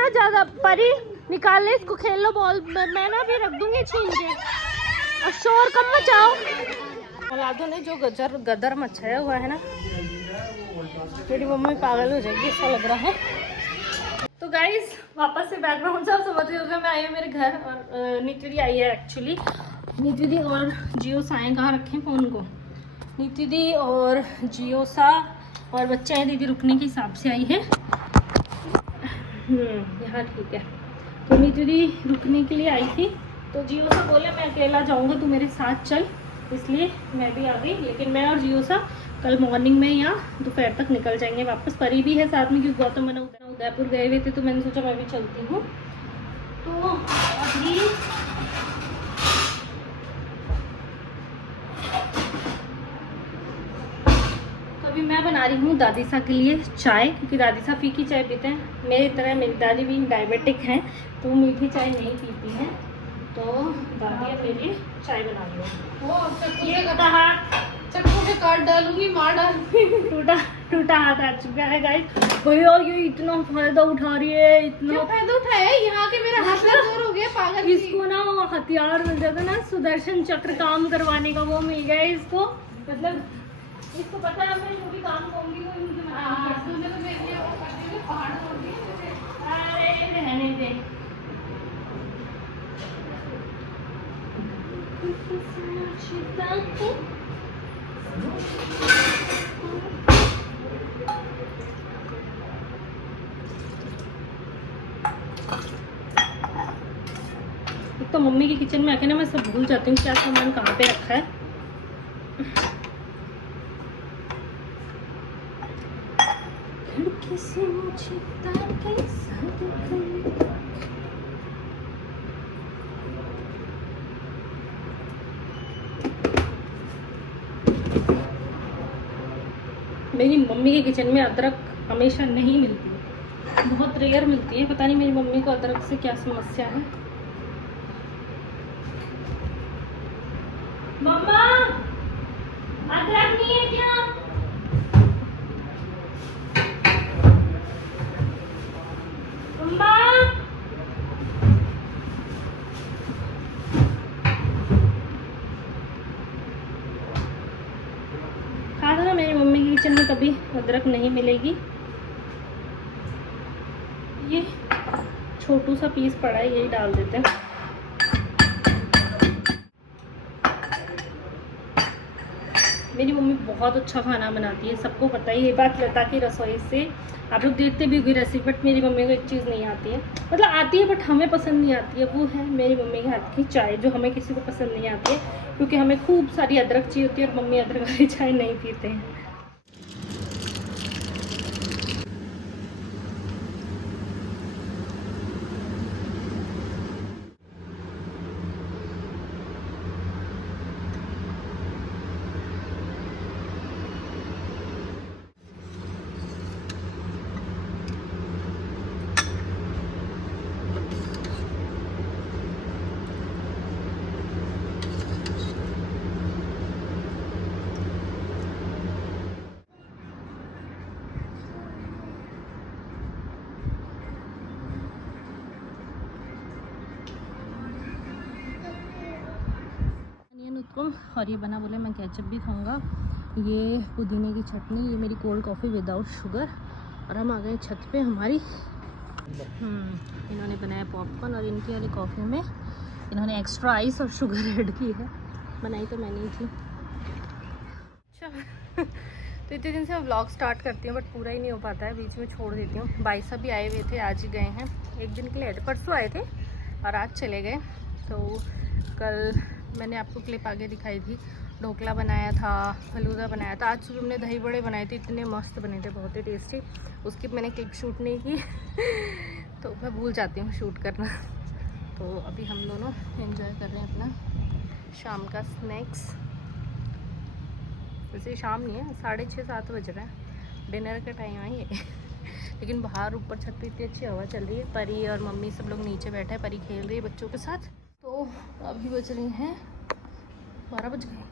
ना ज़्यादा परी निकाल ले इसको, खेल लो बॉल, मैं ना भी रख दूंगी छीन के। और शोर कम मचाओ। औलादों ने जो गदर मचाया हुआ है ना, मेरी मम्मी पागल हो जाएगी ऐसा लग रहा है। तो गाइस वापस से बैकग्राउंड सब समझ रहे होगा, मैं आई हूँ मेरे घर और नीति दी आई है एक्चुअली। नीति दी और जियो सा कहाँ रखें फ़ोन को, नीति दी और जियो सा और बच्चे हैं, दीदी रुकने के हिसाब से आई है। यहाँ ठीक है। तो नीति दी रुकने के लिए आई थी, तो जियो सा बोले मैं अकेला जाऊँगा तू मेरे साथ चल, इसलिए मैं भी आ गई। लेकिन मैं और जियो सा कल मॉर्निंग में या दोपहर तक निकल जाएंगे वापस। परी भी है साथ में क्योंकि गौतम मैंने उदयपुर गए हुए थे, तो मैंने सोचा मैं भी चलती हूँ। तो अभी अभी मैं बना रही हूँ दादी सा के लिए चाय, क्योंकि दादी सा फीकी चाय पीते हैं मेरी तरह। मेरी दादी भी डायबिटिक हैं तो मीठी चाय नहीं पीती हैं, तो दादी अब मेरे लिए चाय बना रही हूँ। चक्कू पे काट डालूंगी, मार डालूंगी। टूटा हाथ आ चुका है गाइस। भैया ये इतना फायदा उठा रही है, इतना क्या फायदा उठाया? यहाँ के मेरा हाथ में जोर हो गया पागल। इसको ना हथियार मिल जाता ना, सुदर्शन चक्र काम करवाने का, वो मिल गया है इसको। मतलब इसको पता है मैं जो भी काम करूंगी वो मुझे तूने तो मेरे लिए वो कर दी, पहाड़ तोड़ दिए। अरे रहने दे। एक तो मम्मी के किचन में आके ना मैं सब भूल जाती हूँ क्या सामान कहाँ पे रखा है। से मुझे मेरी मम्मी के किचन में अदरक हमेशा नहीं मिलती, बहुत रेयर मिलती है। पता नहीं मेरी मम्मी को अदरक से क्या समस्या है। मम्मा अदरक नहीं है क्या? मम्मा कहा था ना मेरी मम्मी के किचन में कभी अदरक नहीं मिलेगी। ये छोटू सा पीस पड़ा है, यही डाल देते हैं। मेरी मम्मी बहुत अच्छा खाना बनाती है, सबको पता ही ये बात। लता की रसोई से आप लोग देखते भी होगी रेसिपी, बट मेरी मम्मी को एक चीज़ नहीं आती है, मतलब आती है बट हमें पसंद नहीं आती है। वो है मेरी मम्मी के हाथ की चाय, जो हमें किसी को पसंद नहीं आती है, क्योंकि हमें खूब सारी अदरक चाहिए होती है और मम्मी अदरक वाली चाय नहीं पीते हैं। और ये बना बोले मैं केचप भी खाऊंगा। ये पुदीने की चटनी, ये मेरी कोल्ड कॉफ़ी विदाउट शुगर। और हम आ गए छत पे हमारी। इन्होंने बनाया पॉपकॉर्न और इनकी वाली कॉफ़ी में इन्होंने एक्स्ट्रा आइस और शुगर ऐड की है। बनाई तो मैंने ही थी। अच्छा तो इतने दिन से मैं व्लॉग स्टार्ट करती हूँ बट पूरा ही नहीं हो पाता है, बीच में छोड़ देती हूँ। भाई साहब भी आए हुए थे, आज ही गए हैं। एक दिन के लिए आए थे, परसों आए थे और आज चले गए। तो कल मैंने आपको क्लिप आगे दिखाई थी, ढोकला बनाया था, फलूदा बनाया था। आज सुबह हमने दही बड़े बनाए थे, इतने मस्त बने थे, बहुत ही टेस्टी। उसकी मैंने क्लिप शूट नहीं की तो मैं भूल जाती हूँ शूट करना। तो अभी हम दोनों एंजॉय कर रहे हैं अपना शाम का स्नैक्स। वैसे शाम नहीं है, 6:30-7 बज रहे हैं, डिनर का टाइम है ये लेकिन बाहर ऊपर छत पे इतनी अच्छी हवा चल रही है। परी और मम्मी सब लोग नीचे बैठे हैं, परी खेल रही है बच्चों के साथ। तो अभी बज रही हैं 12 बज गए।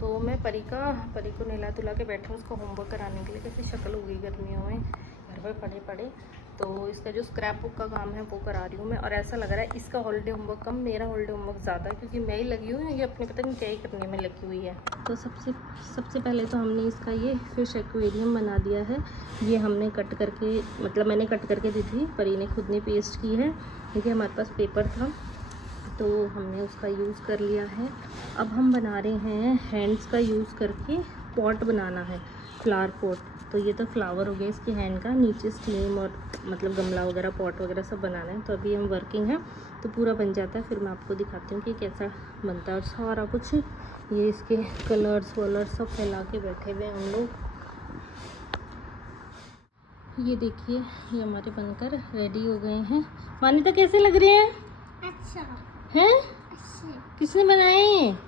तो मैं परी को नहला धुला के बैठी हूँ उसको होमवर्क कराने के लिए। कैसी शक्ल हो गई गर्मियों में, घर पर पड़े पड़े। तो इसका जो स्क्रैप बुक का काम है वो करा रही हूँ मैं। और ऐसा लग रहा है इसका हॉलीडे होमवर्क कम, मेरा हॉलीडे होमवर्क ज़्यादा है, क्योंकि मैं ही लगी हुई हूँ, ये अपने पता नहीं क्या ही करने में लगी हुई है। तो सबसे पहले तो हमने इसका ये फिश एक्वेरियम बना दिया है। ये हमने कट करके, मतलब मैंने कट करके दी थी, परी ने खुद ने पेस्ट की है, क्योंकि हमारे पास पेपर था तो हमने उसका यूज़ कर लिया है। अब हम बना रहे हैं हैंड्स का यूज़ करके, पॉट बनाना है, फ्लावर पॉट। तो ये तो फ्लावर हो गया इसके हैंड का, नीचे स्टीम और मतलब गमला वगैरह, पॉट वगैरह सब बनाना है। तो अभी हम वर्किंग है, तो पूरा बन जाता है फिर मैं आपको दिखाती हूँ कि कैसा बनता है। और सारा कुछ ये इसके कलर्स वलर्स सब फैला के बैठे हुए हैं हम लोग। ये देखिए ये हमारे बनकर रेडी हो गए हैं। मानिता कैसे लग रहे हैं? अच्छा हैं? अच्छा। किसने बनाए हैं?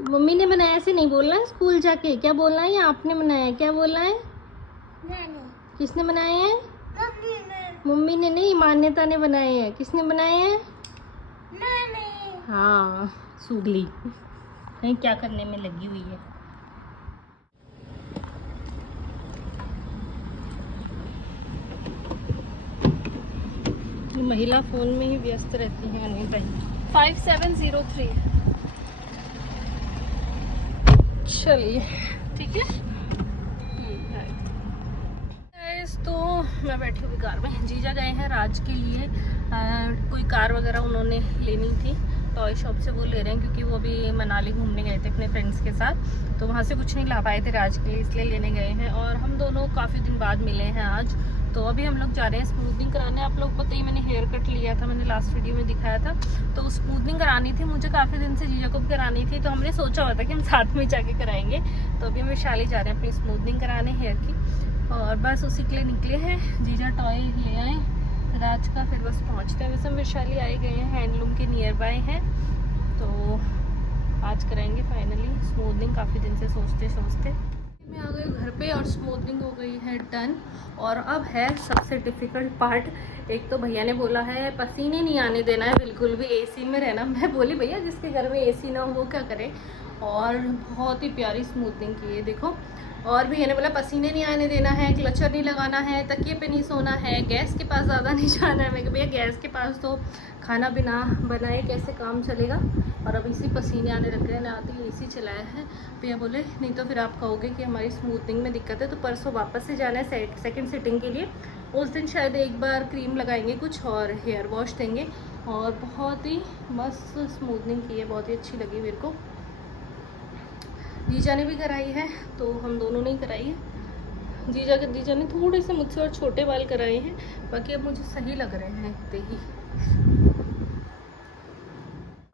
मम्मी ने बनाया। ऐसे नहीं बोलना है, स्कूल जाके क्या बोलना है, या आपने बनाया, क्या बोलना है? किसने बनाए हैं? मम्मी ने नहीं, मान्यता ने बनाए हैं। किसने बनाए हैं? हाँ, सूगली नहीं क्या करने में लगी हुई है। महिला फोन में ही व्यस्त रहती है अनिता। 5703। चलिए ठीक है। तो मैं बैठी हुई कार में, जीजा गए हैं राज के लिए कोई कार वगैरह उन्होंने लेनी थी, टॉय शॉप से वो ले रहे हैं, क्योंकि वो अभी मनाली घूमने गए थे अपने फ्रेंड्स के साथ, तो वहाँ से कुछ नहीं ला पाए थे राज के लिए, इसलिए लेने गए हैं। और हम दोनों काफ़ी दिन बाद मिले हैं आज। तो अभी हम लोग जा रहे हैं स्मूथनिंग कराने। आप लोग पता ही, मैंने हेयर कट लिया था, मैंने लास्ट वीडियो में दिखाया था। तो स्मूथनिंग करानी थी मुझे, काफ़ी दिन से जीजा को भी करानी थी, तो हमने सोचा हुआ था कि हम साथ में जाके कराएंगे। तो अभी हम वैशाली जा रहे हैं अपनी स्मूथनिंग कराने हेयर की, और बस उसी के लिए निकले हैं। जीजा टॉय ले आए राज का, फिर बस पहुँचते हैं। वैसे हम वैशाली आए गए हैं, हैंडलूम के नियर बाय हैं, तो आज कराएंगे फाइनली स्मूथनिंग। काफ़ी दिन से सोचते मैं आ गई घर पे और स्मूथनिंग हो गई है डन। और अब है सबसे डिफ़िकल्ट पार्ट। एक तो भैया ने बोला है पसीने नहीं आने देना है, बिल्कुल भी एसी में रहना। मैं बोली भैया जिसके घर में एसी ना हो वो क्या करे। और बहुत ही प्यारी स्मूथनिंग की है देखो। और भैया ने बोला पसीने नहीं आने देना है, क्लचर नहीं लगाना है, तकिए पे नहीं सोना है, गैस के पास ज़्यादा नहीं जाना है। मैं कहा भैया गैस के पास तो खाना बिना बनाए कैसे काम चलेगा। और अब इसी पसीने आने लग गए ना, आती एसी चलाया है। भैया बोले नहीं तो फिर आप कहोगे कि हमारी स्मूथनिंग में दिक्कत है, तो परसों वापस से जाना है सेकंड सिटिंग के लिए। उस दिन शायद एक बार क्रीम लगाएंगे कुछ और हेयर वॉश देंगे। और बहुत ही मस्त स्मूथनिंग की है, बहुत ही अच्छी लगी मेरे को। जीजा ने भी कराई है, तो हम दोनों ने ही कराई है। जीजा ने थोड़े से मुझसे और छोटे बाल कराए हैं, बाकी अब मुझे सही लग रहे हैं इतने ही।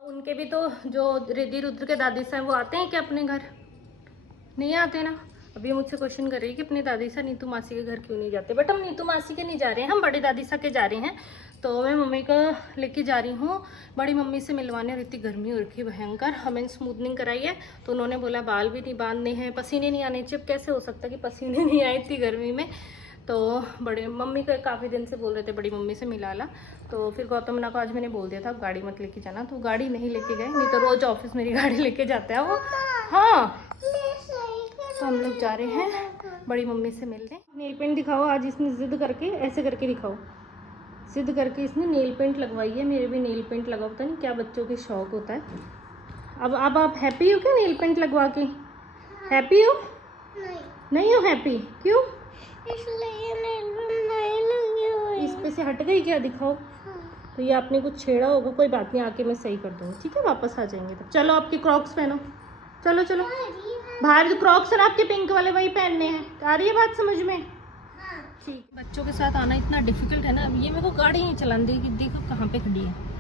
उनके भी तो जो रिद्धि रुद्र के दादी साहब वो आते हैं क्या अपने घर? नहीं आते ना। अभी मुझसे क्वेश्चन कर रही है कि अपने दादी सा नीतू मासी के घर क्यों नहीं जाते। बट हम नीतू मासी के नहीं जा रहे हैं, हम बड़ी दादी सा के जा रहे हैं। तो मैं मम्मी को लेके जा रही हूँ बड़ी मम्मी से मिलवाने। और इतनी गर्मी हो रखी भयंकर। हमें स्मूथनिंग कराई है तो उन्होंने बोला बाल भी नहीं बांधने हैं, पसीने नहीं आने। चिप कैसे हो सकता कि पसीने नहीं आए इतनी गर्मी में। तो बड़े मम्मी को काफ़ी दिन से बोल रहे थे बड़ी मम्मी से मिला ला। तो फिर गौतम ना को आज मैंने बोल दिया था गाड़ी मत लेके जाना, तो गाड़ी नहीं लेके गए, नहीं तो रोज़ ऑफिस मेरी गाड़ी लेके जाता है वो। हाँ तो हम लोग जा रहे हैं बड़ी मम्मी से मिलने। नेल पेंट दिखाओ, आज इसने जिद करके ऐसे करके दिखाओ, जिद करके इसने नेल पेंट लगवाई है। मेरे भी नेल पेंट लगा, पता नहीं क्या बच्चों के शौक होता है। अब आप हैप्पी हो क्या नेल पेंट लगवा के? हैप्पी हो? नहीं हो हैप्पी? क्यों? इस पे से हट गई क्या? दिखाओ। तो ये आपने कुछ छेड़ा होगा, कोई बात नहीं, आके मैं सही कर दूँगी, ठीक है? वापस आ जाएंगे तब। चलो आपके क्रॉक्स पहनो, चलो चलो। बाहर जो क्रॉक्स है ना आपके पिंक वाले वही पहनने हैं। आ रही है बात समझ में? ठीक। बच्चों के साथ आना इतना डिफिकल्ट है ना। अब ये मेरे को गाड़ी नहीं चलाने देगी, देखो कहाँ पे खड़ी है।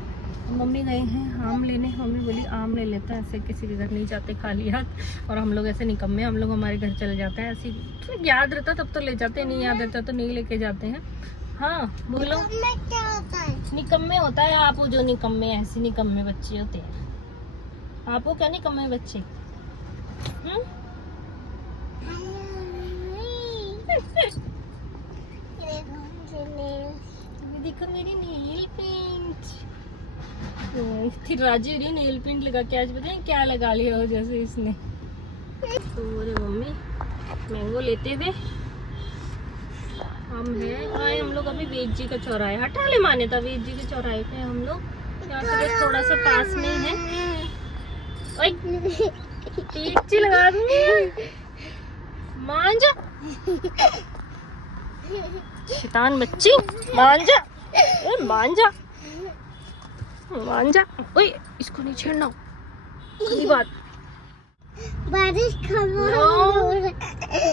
मम्मी गए हैं आम लेने, मम्मी बोली आम ले लेते हैं, ऐसे किसी के घर नहीं जाते खाली हाथ। और हम लोग ऐसे निकम्मे, हम लोग हमारे घर चले जाते हैं ऐसे। याद रहता तब तो ले जाते हैं, नहीं याद रहता तो नहीं लेके जाते हैं। हाँ बोलो। क्या होता है? निकम्मे होता है। आप जो निकम्मे, ऐसे निकम्मे बच्चे होते हैं। आप वो क्या निकम्मे बच्चे? देखो मेरी नेल पेंट। फिर राजी हो रही है नेल पेंट लगा के। आज बताए क्या लगा लिया हो जैसे इसने। तो अरे मम्मी मैंगो लेते थे हम हैं आए हम लोग अभी वेद जी का चौराहे, हटा ले मान्यता, वेद जी के चौराहे पे हम लोग, यहाँ से बस थोड़ा सा पास में ही है। ओए टीची लगा दूंगी, मान जा शैतान बच्ची, मान जा, मान जा, मान जा। ओए इसको नहीं छेड़ना, कभी बात बारिश खत्म हो रहा है।